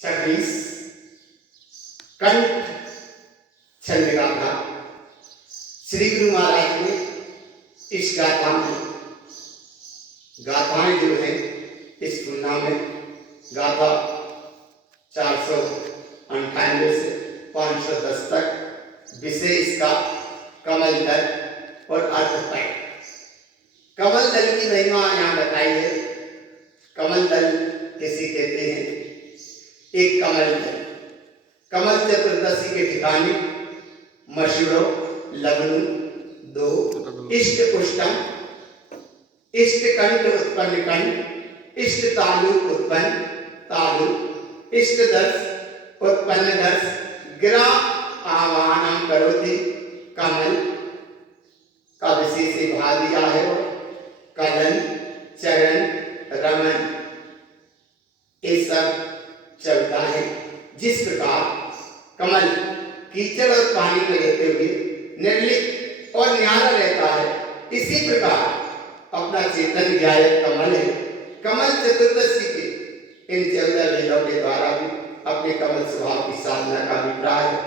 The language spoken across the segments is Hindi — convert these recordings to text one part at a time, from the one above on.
26 कंठ छंद गाथा। श्री गुरु महाराज ने इस गाथा में गाथाएं जो है इस तुलना में गाथा 498 से 510 तक विषय इसका कमल दल और अर्थपय। कमल दल की महिमा यहाँ बताई है। कमल दल किसे कहते हैं? एक कमल दल कमल चतुर्दशी के ठिकाने मशूरो लग्नु 2 इष्ट पुष्टम इष्ट कंठ उत्पन्न कंठ इष्ट तालु उत्पन्न तालु इष्ट दर्श उत्पन्न दर्श गिरा आवाहनम करोति। कमल का विशेष भाग दिया है और कलन चरण रमन ये सब चलता है। जिस प्रकार कमल कीचड़ और पानी में रहते हुए निर्लिप्त और न्यारा रहता है, इसी प्रकार अपना चेतन गायक कमल है। कमल चतुर्दशी के इन 14 लीलाओं के द्वारा भी अपने कमल स्वभाव की साधना का अभिप्राय है।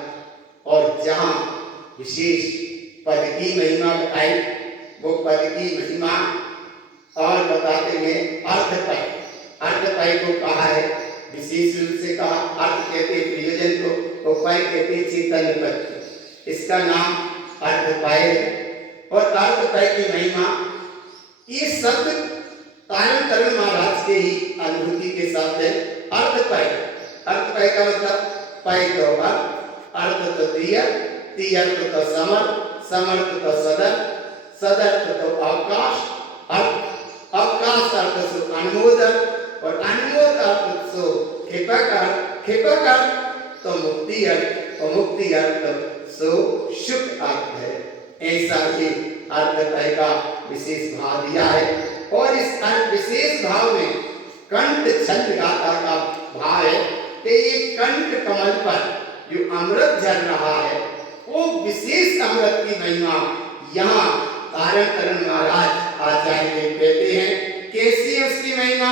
और जहाँ विशेष पद की महिमा बताई, वो पद की महिमा और बताते हुए अर्थपय अर्थपय को कहा है। विशेष रूप से कहा अर्थ कहते प्रयोजन को, उपाय कहते चेतन तत्व। इसका नाम अर्थपय है। और अर्थपय की महिमा ये शब्द तारण तरुण महाराज के ही अनुभूति के साथ है। अर्थपय अर्थपय का मतलब पय तो अर्थ तो तीर्थ तो समर्थ तो सदर्थ तो अवकाश अवकाश अर्थ सो अनुमोदन और अनुमोद अर्थ सो खेपक अर्थ तो मुक्ति अर्थ और मुक्ति अर्थ सो सुख अर्थ है। ऐसा ही अर्थपय का विशेष भाव दिया है। और इस विशेष भाव में कंठ छंद गाथा का भाव है कि ये कंठ कमल पर जो अमृत झर रहा है वो विशेष अमृत की महिमा यहाँ तारण तरुण महाराज आचार्य कहते हैं। कैसी उसकी महिमा?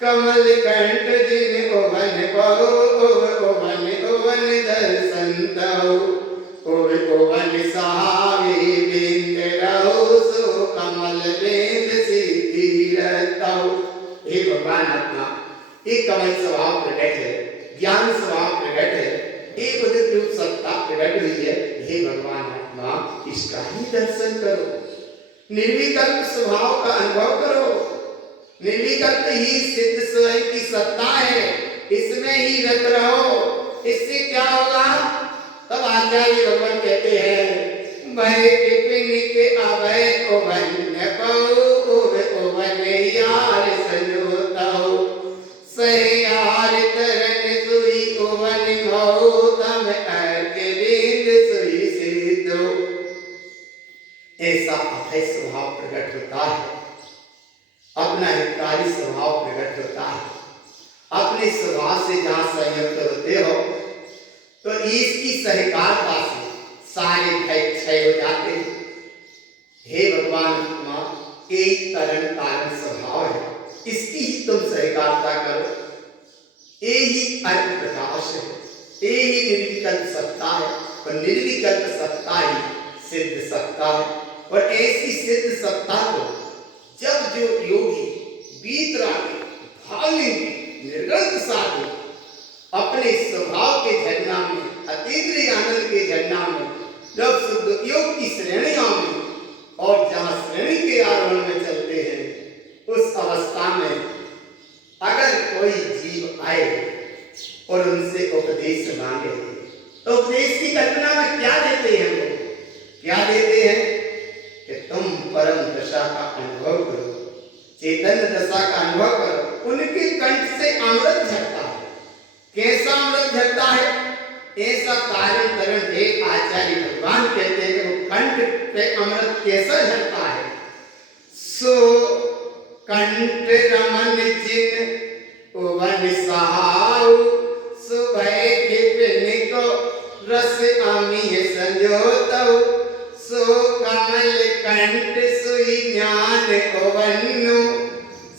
कमल कंठ जिन ओवन बहु ओवन ओवन दर्शन दो ओवन सहावे बिंद रहो सो कमल बेंद सिद्धि रहो। हे भगवान आत्मा एक कमल स्वभाव प्रकट है, ज्ञान स्वभाव प्रकट है, एक उदित रूप सत्ता प्रकट हुई है। हे भगवान आत्मा इसका ही दर्शन करो, निर्विकल्प स्वभाव का अनुभव करो। निर्विकल्प ही सिद्ध स्वयं की सत्ता है, इसमें ही रत रहो। इससे क्या होगा? तब आचार्य भगवान कहते हैं भय विपिन के अभय ओवन ओवन यार संजोताओ सही यार तरन सुई ओवन भौ तम अर्क बिंद सुई सिद्धो। ऐसा अभय स्वभाव प्रकट होता है, अपना हितकारी स्वभाव प्रकट होता है। अपने स्वभाव से जहाँ संयुक्त होते हो तो इसकी सहकारिता से सारे भय क्षय हो जाते हैं। हे भगवान आत्मा एक तरण कारण स्वभाव है, इसकी ही तुम सहकारिता करो। ये ही अर्थ प्रकाश है, ये ही निर्विकल्प सत्ता है और निर्विकल्प सत्ता ही सिद्ध सत्ता है। और ऐसी सिद्ध सत्ता को जब जो योगी वीतरागी भावी निर्गत साधु अपने स्वभाव के झरना में अतीन्द्रिय आनंद के झरना में जब शुद्ध योग की श्रेणियों में और जहाँ श्रेणी के आरोहण में चलते हैं उस अवस्था में अगर कोई जीव आए और उनसे उपदेश मांगे तो उपदेश की कल्पना में क्या देते हैं? वो क्या देते हैं कि तुम परम दशा का अनुभव करो, चैतन्य दशा का अनुभव करो। उनके कंठ से अमृत झरता है। कैसा अमृत झरता है? ऐसा तारण तरुण एक आचार्य भगवान कहते हैं कि वो कंठ पे अमृत कैसा झरता है? सो कंठ रमन जिन ओवन सहाउ सुभय के पिन को रस अमी संजोतौ सो कमल कंठ सुई ज्ञान ओवन्नु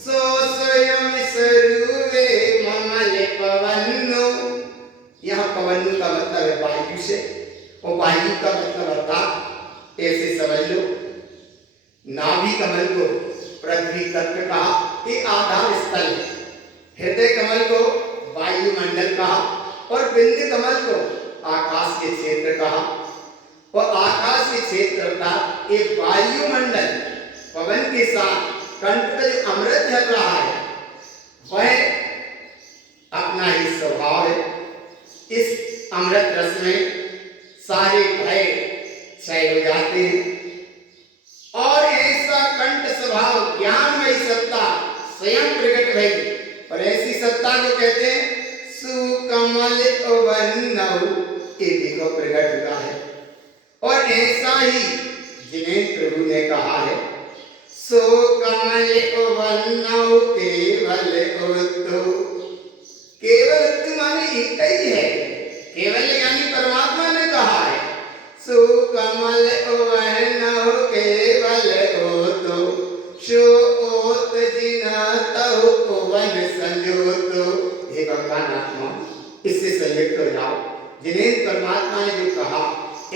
सो स्वयं स्वरूपे ममल पवन्नु वनु का मतलब है वायु से, और वायु का मतलब अर्थात ऐसे समझ लो, नाभि कमल को पृथ्वी तत्व कहा, ये आधार स्थल है। हृदय कमल को वायुमंडल कहा, और बिंद कमल को आकाश के क्षेत्र कहा। और आकाश के क्षेत्र अर्थात एक वायुमंडल पवन के साथ कंठ पे जो अमृत झल रहा है वह अपना ही स्वभाव है। इस अमृत रस में सारे भय क्षय हो जाते हैं, और ऐसा कंठ स्वभाव ज्ञानमयी सत्ता स्वयं प्रकट भई। और ऐसी सत्ता को कहते हैं सुकमल वन्नौ, ये देखो प्रकट हुआ है। और ऐसा ही जिन्हें प्रभु ने कहा है सो कमल वन्नौ केवल उद्धो, केवल उद्धो माने एक ही है, केवल यानी परमात्मा ने कहा है सो कमल वन्नौ केवल उद्धो, सो ओत जिना तहु वन संजोतो। हे भगवान आत्मा, इससे संयुक्त हो जाओ। जिन्हें परमात्मा ने जो कहा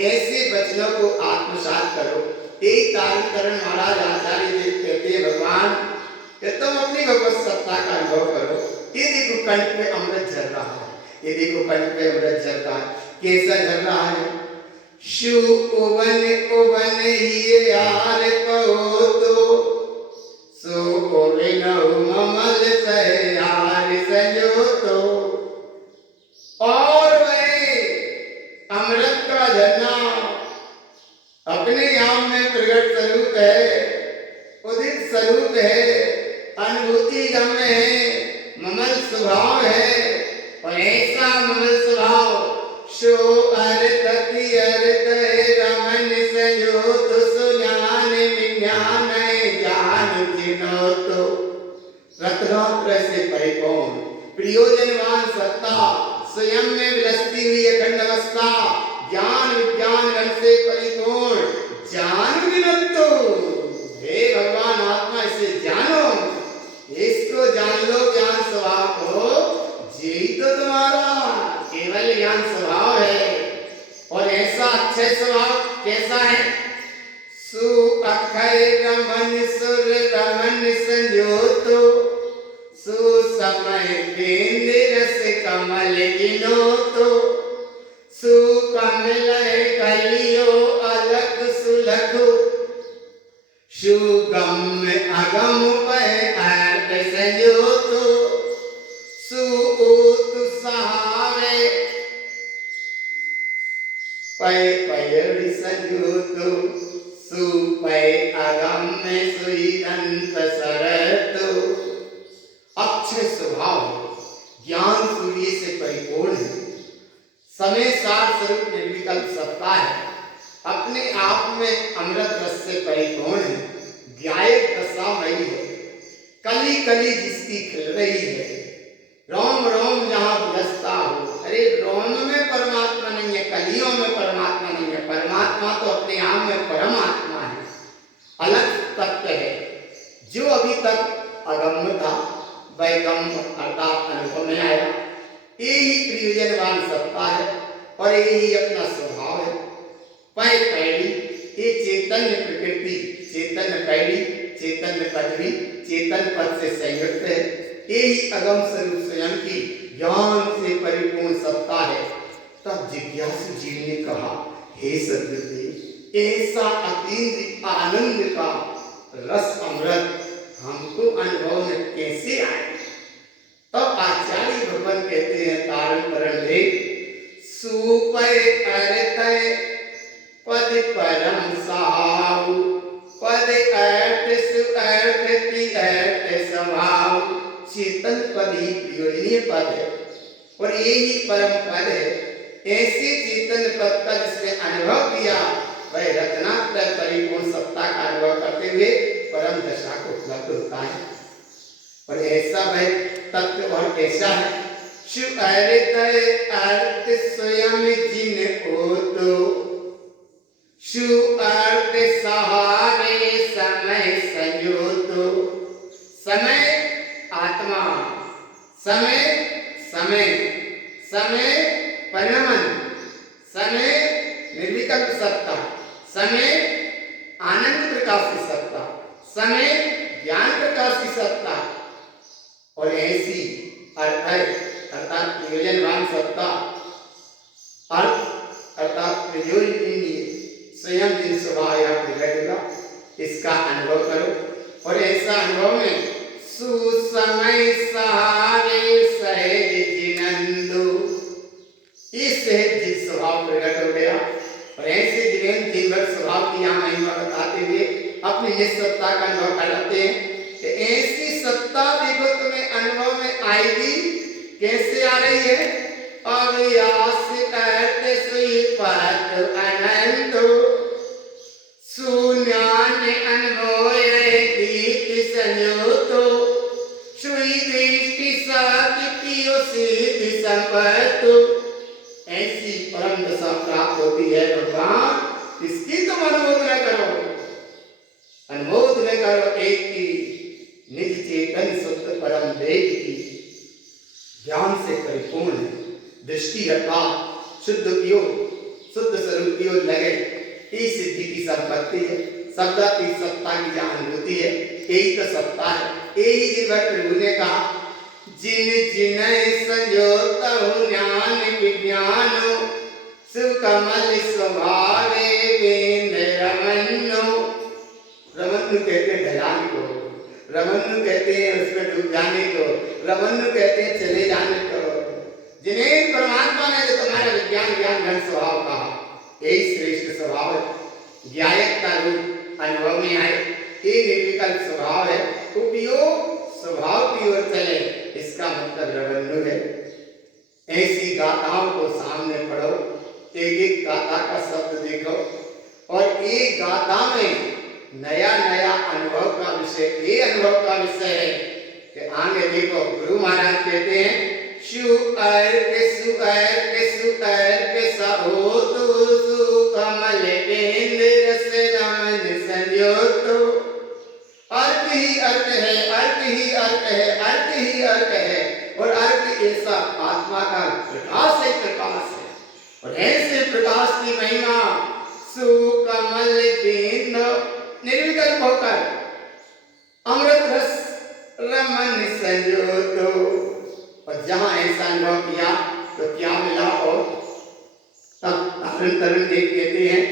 ऐसे वचनों को आत्मसात करो। एक तारण महाराज आचार्य देव कहते हैं भगवान कि तुम अपनी भगवत सत्ता का अनुभव करो। ये देखो कंठ पे अमृत झल रहा है, ये देखो कंठ पे अमृत झल रहा है। कैसा झल रहा है? शु उवन उवन ही यार कहो तो सो ओविन ममल सह यार सजो तो। और वह अमृत का झरना अपने आप में प्रकट स्वरूप है, उदित स्वरूप है, अनुभूति गम्य है, ममल स्वभाव है। और ऐसा ममल स्वभाव शो अर्थति अर्थ रमन संयोत सुज्ञान विज्ञान ज्ञान जिनो तो। रत्नात्र से परिपूर्ण प्रयोजनवान सत्ता स्वयं में विलसती हुई अखंड अवस्था, ज्ञान विज्ञान गण से परिपूर्ण जान विनतो। हे भगवान आत्मा, इसे जानो, इसको जान लो। ज्ञान स्वभाव को, यही तो तुम्हारा केवल ज्ञान स्वभाव है। और ऐसा अक्षय स्वभाव कैसा है? सु अक्षय रमन सुर रमन संजोतो, सुसमय केंद्र रस कमल गिनोतो, सुकमल कलियो अलग सुलघु, सुगम अगम पय अर्थ संजोतो, सुऊत सहावे पय पयड़ संजोतो, सुपय अगम में सुईदंत सरतो। अक्षय स्वभाव है, ज्ञान सूर्य से परिपूर्ण है, समय सार स्वरूप निर्विकल्प सत्ता है, अपने आप में अमृत रस से परिपूर्ण है, ज्ञायक दशामयी है, कली कली जिसकी खिल रही है, रोम रोम जहाँ विलसता हो। अरे रोम में परमात्मा नहीं है, कलियों में परमात्मा नहीं है, परमात्मा तो अपने आप में परमात्मा है, अलग तत्व है, जो अभी तक अगम्य था, वैगम अर्थात अनुभव में आया। यही प्रयोजनवान सत्ता है और यही अपना स्वभाव है। पै पैड़ी, ये चैतन्य प्रकृति, चैतन्य पैड़ी, चैतन्य पदवी, चेतन पद से संयुक्त है। यही अगम स्वरूप स्वयं की ज्ञान से परिपूर्ण सत्ता है। तब जिज्ञासु जी ने कहा, हे सद्गुरुदेव, ऐसा अतीन्द्रिय आनंद का रस अमृत हमको अनुभव में कैसे आए? तब आचार्य भगवान कहते हैं तारण परण देव, सुपय अर्थ पद परम सहाउ, पद अर्थ सु अर्थ की अर्थ स्वभाव। चेतन पद ही प्रयोजनीय पद है और यही परम पद है। ऐसे चेतन पद का जिसने अनुभव किया वह रत्नाकर परिपूर्ण सत्ता का अनुभव करते हुए परम दशा को उपलब्ध होता है। और ऐसा वह तत्व और कैसा है? शिव अर्थ स्वयं जिन हो तो, शिव अर्थ सहारे समय संयोतो। समय आत्मा, समय समय समय परिणमन, समय निर्विकल्प सत्ता, समय आनंद प्रकाशी सत्ता, समय ज्ञान प्रकाशी सत्ता और ऐसी अर्थात प्रयोजनवान सत्ता, अर्थ अर्थात प्रयोजन के लिए स्वयं जिन स्वभाव या प्रकट होगा इसका अनुभव करो और ऐसा अनुभव में सुसमय सहारे सहज जिनंदो, इस सहज जिन स्वभाव प्रकट हो गया और ऐसे जीवन स्वभाव की यहाँ महिमा बताते हुए अपनी निज सत्ता का अनुभव कराते हैं कि ऐसी सत्ता देखो तुम्हें अनुभव में आएगी, कैसे आ रही है? अव्यास करते सुई पात अनंत सुज्ञान अनुभव गीत संयोतो सुई दृष्टि साधि पियो सिद्धि संपत्तो, ऐसी परम दशा प्राप्त होती है भगवान, इसकी तुम अनुमोदना करो, अनुमोदना करो एक की निज चेतन शुद्ध परम देव की ज्ञान से परिपूर्ण दृष्टि अर्थात शुद्ध की ओर, शुद्ध स्वरूप की ओर लगे, ये सिद्धि की संपत्ति है, सत्ता की सत्ता की जहाँ अनुभूति है, यही तो सत्ता है। यही जिन प्रभु ने कहा जिन जिनय संजोतहु ज्ञान विज्ञानो सुकमल स्वभावे वेन्द्र रमन्नो, रमन्नु कहते हैं ढलान को, रमन्नु कहते हैं उसमें डूब जाने को, रमन्नु कहते हैं चले जाने को। जिन्हें परमात्मा ने जो तुम्हारा विज्ञान ज्ञान घन स्वभाव कहा, यही श्रेष्ठ स्वभाव है, ज्ञायक का रूप अनुभव में आए, ये निर्विकल्प स्वभाव है, उपयोग स्वभाव की ओर चले, इसका मतलब रमन्नु है। ऐसी गाथाओं को सामने पढ़ो, एक एक गाथा का शब्द देखो और एक गाथा में नया नया अनुभव का विषय, ये अनुभव का विषय है कि आगे देखो गुरु महाराज कहते हैं शु अर्क सहोतु सुकमल वेन्द्र रस रमन संयोतो, अर्थ ही अर्थ है, अर्थ ही अर्थ है, अर्थ ही अर्थ है और अर्थ ऐसा आत्मा का प्रकाश है, प्रकाश है और ऐसे प्रकाश की महिमा सुकमल वेन्द्र निर्विकल्प होकर अमृत रस रमन संयोतो, और जहां ऐसा अनुभव किया तो क्या मिला? और तब तरुण देव कहते हैं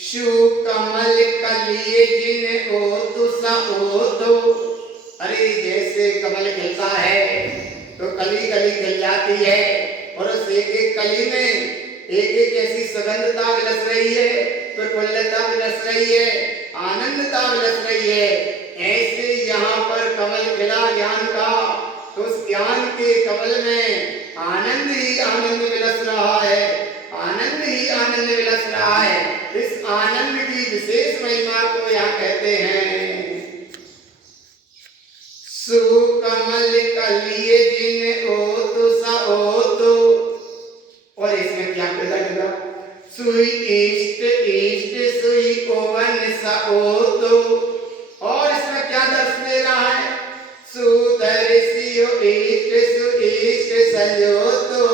शु कमल कलिए जिन ओ तुसा ओ तो, अरे जैसे कमल खिलता है तो कली कली खिल जाती है और उस एक एक कली में एक एक ऐसी सुगंधता विलस रही है, प्रफुल्लता विलस रही है, आनंदता विलस रही है। ऐसे यहाँ पर कमल खिला ज्ञान का, तो उस ज्ञान के कमल में आनंद ही आनंद विलस रहा है, आनंद ही आनंद विलस रहा है। इस आनंद की विशेष महिमा को यहाँ कहते हैं सुकमल कलिए जिन ओतु सा ओतु, और इसमें क्या कहता सुई इष्ट इष्ट सुई ओवन सा ओतु, और इसमें क्या दर्श दे रहा है? सुदर्शियो इष्ट सु इष्ट संयोतो,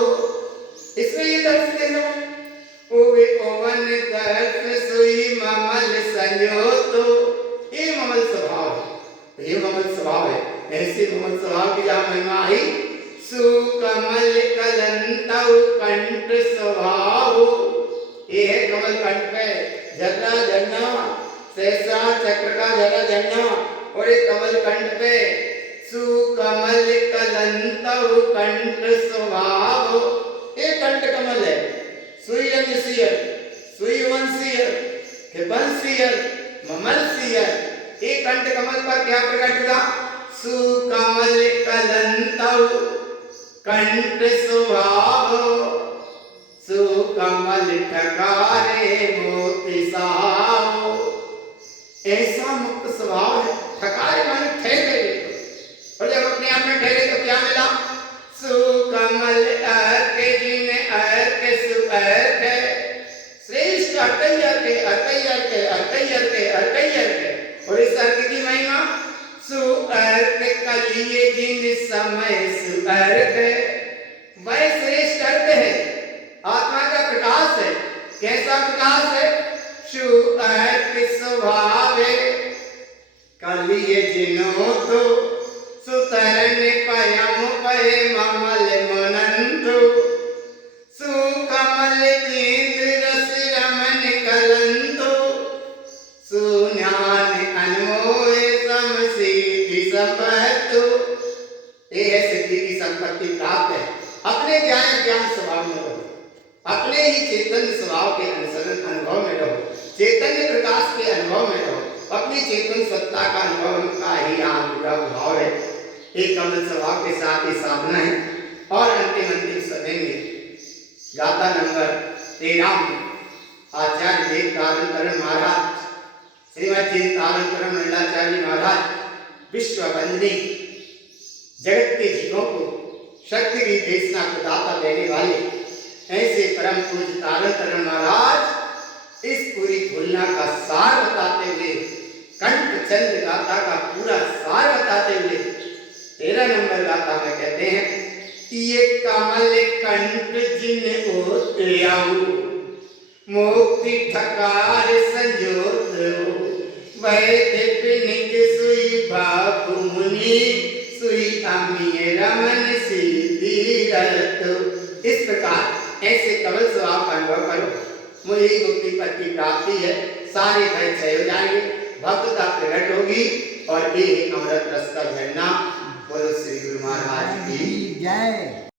इसमें ये दर्श दे रहा है ओवे ओवन दर्श सुई ममल संयोतो, ये ममल स्वभाव है, ये ममल स्वभाव है। ऐसे ममल स्वभाव की जहाँ महिमा आई सुकमल कलंतौ कंठ स्वभाव, ये है कमल कंठ पे झरना झरना सहस्रा चक्र का झरना झरना, और एक कमल कंठ पे सुकमल कलंतौ कंठ स्वभाव, एक कंठ कमल है, सुई रंग सियर, सुई वंशियर, वंशियर, ममल सियर, एक कंठ कमल पर क्या प्रकट हुआ? सुकमल कलंतौ कंठ स्वभाव, सुकमल ठकारे मोती साव, ऐसा मुक्त स्वभाव है। ठकारे माने ठहरे, और जब अपने आप में ठहरे तो क्या मिला? सुकमल अर्क जिन अर्क सुअर्क, श्रेष्ठ अर्क के अर्क अर्क अर्क अर्क अर्क अर्क, और इस अर्क की महिमा सुअर्क कलिए जिन समय सुअर्क, वह श्रेष्ठ अर्क है प्रकार से सुअर्क स्वभावे कलिए जिनो तो सुतरन पयम पय ममल मुनंतु सुकमल केंद्र रस रमन कलंतु सुज्ञान अनमोय समसिद्धि संपत्तु। यह सिद्धि की संपत्ति प्राप्त है। अपने ज्ञान स्वभाव में रहो, अपने ही चैतन्य स्वभाव के अनुसरण अनुभव में रहो, चैतन्य प्रकाश के अनुभव में रहो, अपनी चेतन सत्ता का अनुभव का ही यहाँ पूरा भाव है। एक कमल स्वभाव के साथ ही साधना है। और अंतिम समय में गाथा नंबर 13 आचार्य देव तारण महाराज श्रीमद जी तारण मंडलाचार्य महाराज विश्व वंदनी जगत के जीवों को शक्ति की देशना प्रदाता देने वाले ऐसे परम पूज्य तारण महाराज इस पूरी तुलना का सार बताते हुए कंठचंद गाथा का पूरा सार बताते हुए 13 नंबर गाथा में कहते हैं, ये कमल कंठ जिन ओत आऊ मोक्ति ठकार संजोत वैद्य पिनिक सुई बापु मुनि सुई अमीय रमन सिद्धि रत। इस प्रकार ऐसे कमल स्वभाव का अनुभव करो, मुझे मुक्ति पद की प्राप्ति है, सारे भय क्षय हो जाएंगे, भक्तता प्रकट होगी और ये अमृत रस का झरना। बोलो श्री गुरु महाराज की जय।